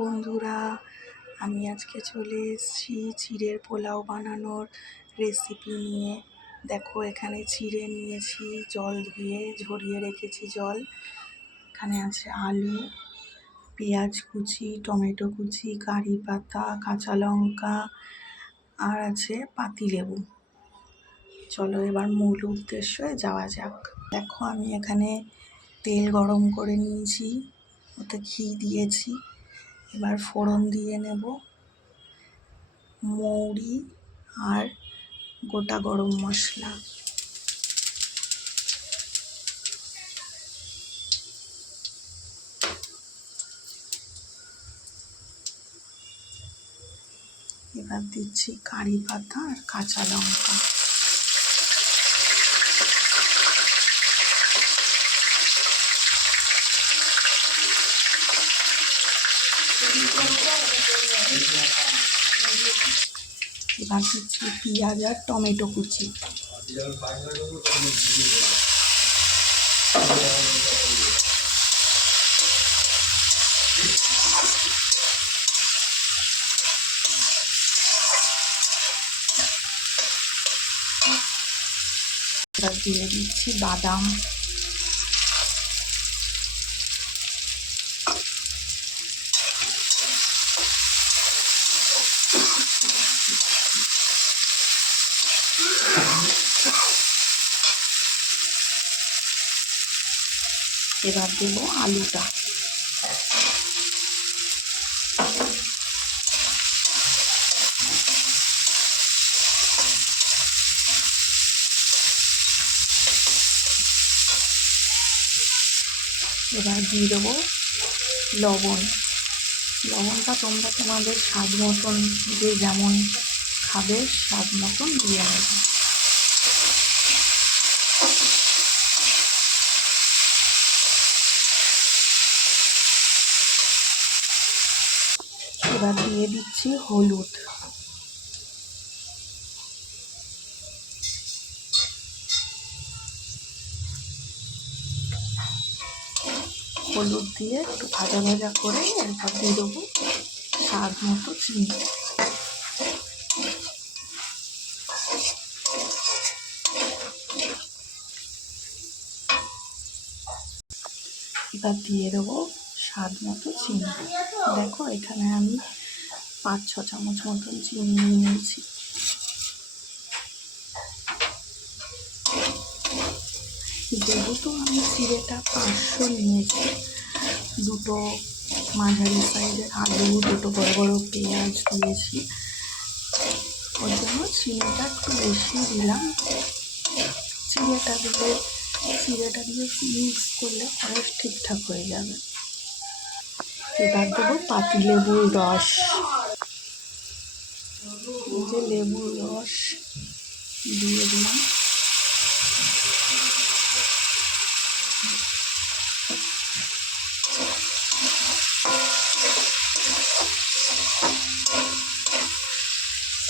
বন্ধুরা, আমি আজকে চলে এসেছি চিড়ের পোলাও বানানোর রেসিপি নিয়ে। দেখো, এখানে চিড়ে নিয়েছি, জল ধুয়ে ঝরিয়ে রেখেছি জল। এখানে আছে আলু, পেঁয়াজ কুচি, টমেটো কুচি, কারি পাতা, কাঁচা লঙ্কা আর আছে পাতিলেবু। চলো এবার মূল উদ্দেশ্যে যাওয়া যাক। দেখো, আমি এখানে তেল গরম করে নিয়েছি, ওতে ঘি দিয়েছি। এবার ফোড়ন দিয়ে নেব মৌরি আর গোটা গরম মশলা। এবার দিচ্ছি কারি পাতা আর কাঁচা লঙ্কা। এবার দিচ্ছি পেঁয়াজ আর টমেটো কুচি। এবার দিয়ে দিচ্ছি বাদাম। এবার দেব আলুটা। এবার দিয়ে দেবো লবণ। লবণটা তোমরা তোমাদের স্বাদ মতন, যে যেমন খাবে স্বাদ মতন দিয়ে নেবে। এবার দিয়ে দিচ্ছি হলুদ। হলুদ দিয়ে একটু ভাজা ভাজা করে এরপর দিয়ে দেবো স্বাদ মতো চিনি। এবার দিয়ে দেবো স্বাদ মতো চিনি। দেখো, এখানে আমি 5-6 চামচ মতন চিনি নিয়েছি। যেহেতু আমি চিড়েটা 500 নিয়েছি, দুটো মাঝারি সাইজের আলু, দুটো বড় বড় পেঁয়াজ দিয়েছি, ওর জন্য চিনিটা একটু বেশি দিলাম। চিড়েটা দিয়ে মিক্স করলে পরে ঠিকঠাক হয়ে যাবে। এবার দেবো পাতিলেবুর রস। যে লেবুর রস দিয়ে দিলাম।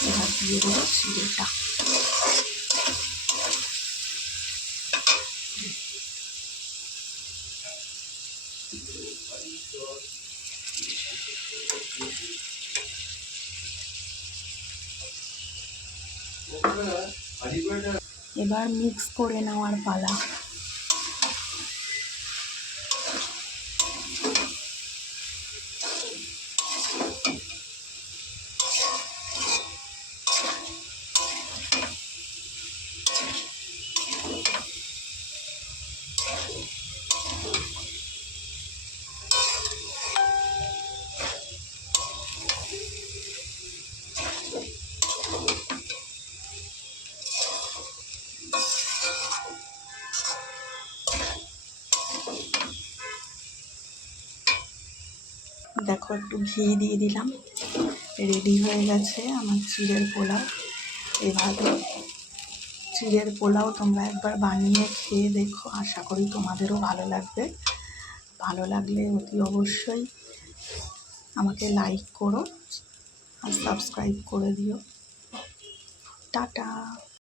এবার দিয়ে দেবো চিড়েটা। এবার মিক্স করে নেওয়ার পালা। দেখো, একটু ঘি দিয়ে দিলাম। রেডি হয়ে গেছে আমার চিড়ের পোলাও। এভাবে চিড়ের পোলাও তোমরা একবার বানিয়ে খেয়ে দেখো, আশা করি তোমাদেরও ভালো লাগবে। ভালো লাগলে অতি অবশ্যই আমাকে লাইক করো আর সাবস্ক্রাইব করে দিও। টাটা।